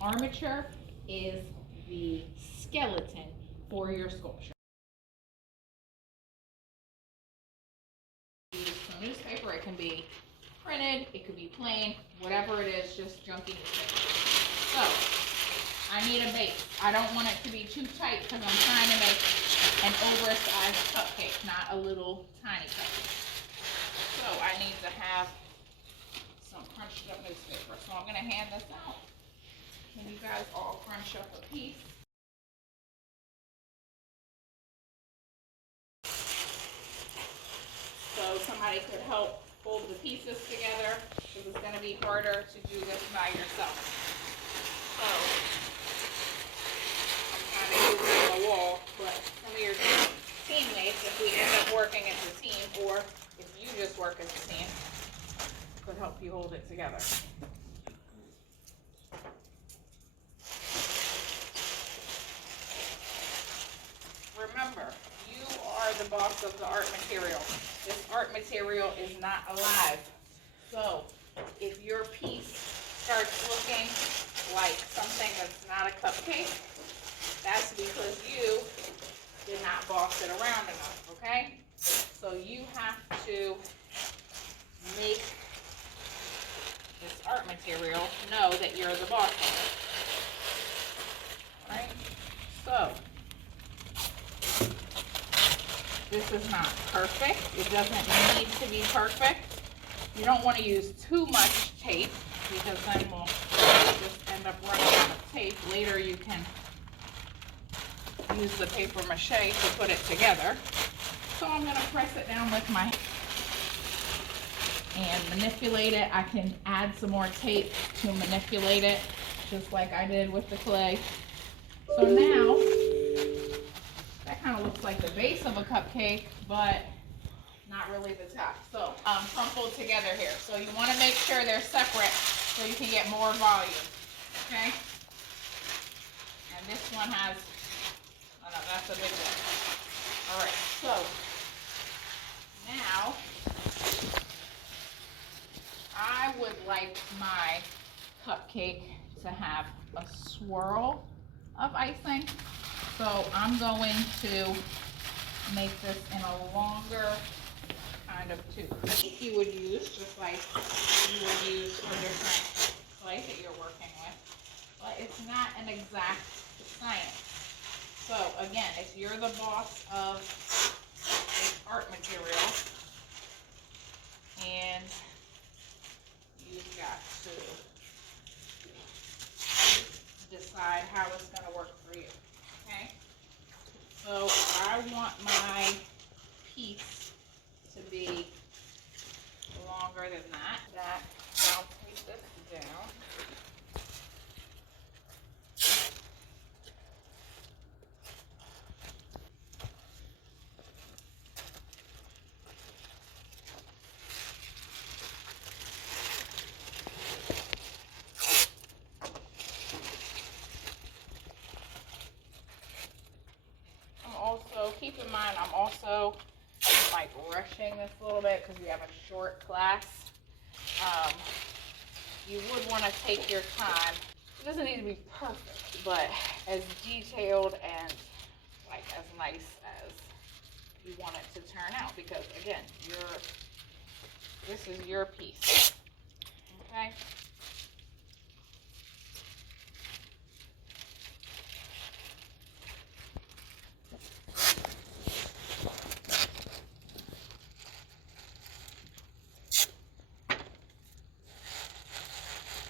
armature is the skeleton for your sculpture. Use some newspaper. It can be printed, it could be plain, whatever it is, just junky newspaper. So I need a base. I don't want it to be too tight because I'm trying to make an oversized cupcake, not a little tiny cupcake. So I need to have some crunched up newspaper. So I'm going to hand this out. Can you guys all crunch up a piece? So somebody could help hold the pieces together because it's going to be harder to do this by yourself. So I'm kind of using the wall, but some of your teammates, if we end up working as a team, or if you just work as a team, could help you hold it together. Remember, you are the boss of the art material. This art material is not alive. So if your piece starts looking like something that's not a cupcake, that's because you did not boss it around enough, okay? So you have to make this art material know that you're the boss of it. Alright? So this is not perfect. It doesn't need to be perfect. You don't want to use too much tape because then we'll just end up running out of tape. Later you can use the paper mache to put it together. So I'm going to press it down with my and manipulate it. I can add some more tape to manipulate it, just like I did with the clay. So now that kind of looks like the base of a cupcake, but not really the top. So crumpled together here. So you want to make sure they're separate so you can get more volume. Okay? And this one has, oh no, that's a big one. Alright, so now I would like my cupcake to have a swirl of icing. So I'm going to make this in a longer kind of tube. You would use, just like you would use for different clay that you're working with, but it's not an exact science. So again, if you're the boss of this art material, and you've got to decide how it's going to work for you. Okay? So I want my piece to be longer than that. I'll take this down. Also, keep in mind, I'm also like rushing this a little bit because we have a short class. You would want to take your time. It doesn't need to be perfect, but as detailed and like as nice as you want it to turn out, because again, this is your piece. Okay?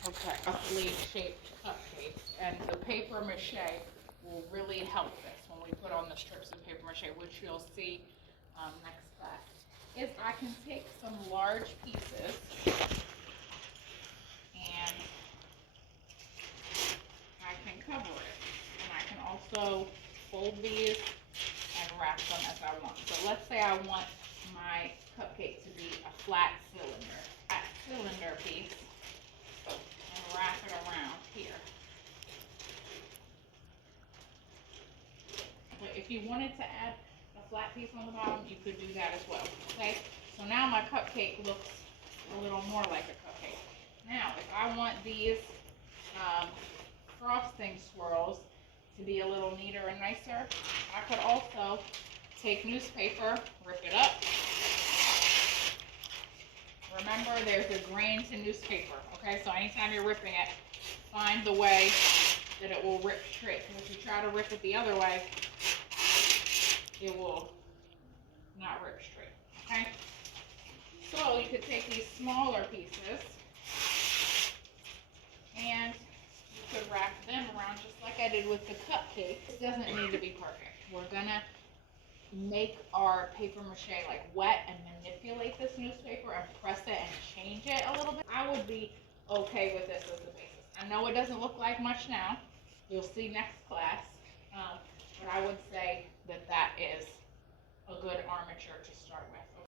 Okay, a blade-shaped cupcakes, and the paper mache will really help this when we put on the strips of paper mache, which you'll see next class. Is I can take some large pieces and I can cover it, and I can also fold these and wrap them as I want. So let's say I want my cupcake to be a flat cylinder piece. And wrap it around here. But if you wanted to add a flat piece on the bottom, you could do that as well. Okay? So now my cupcake looks a little more like a cupcake. Now, if I want these frosting swirls to be a little neater and nicer, I could also take newspaper, rip it up. Remember, there's a grain to newspaper, okay? So anytime you're ripping it, find the way that it will rip straight. Because if you try to rip it the other way, it will not rip straight, okay? So you could take these smaller pieces and you could wrap them around just like I did with the cupcake. This doesn't need to be perfect. We're gonna make our paper mache like wet and manipulate this newspaper and press it and change it a little bit. I would be okay with this as the basis. I know it doesn't look like much now. You'll see next class. But I would say that that is a good armature to start with.